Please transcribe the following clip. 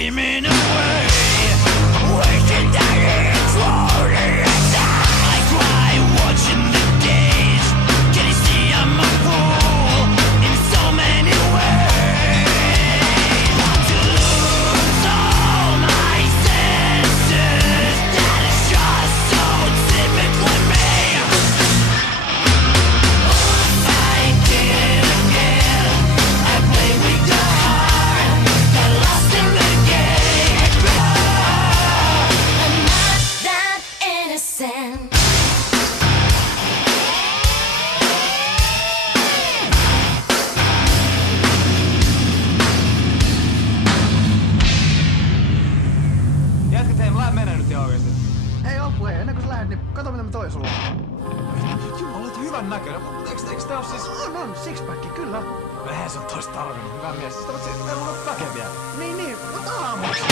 screaming away, wishing that it's slowly inside. I cry watching the days. Can you see I'm a fool in so many ways? To lose all my senses, that is just so typically me. I did it again. I play with the heart, got lost in the game. I'm not that innocent. Jätkät, hei, mene nyt ihan oikeesti. Hei Oppu, hei, ennen kuin sä lähet, niin kato mitä mä toin sulle. Jumala, olet hyvän näköinen, mutta eiks tää oo siis... On, sixpack, kyllä. Eihän se on tois tarvinnut, hyvä mies. Sitä voit siis, meillä on väkeviä. Niin, mutta aamuksi.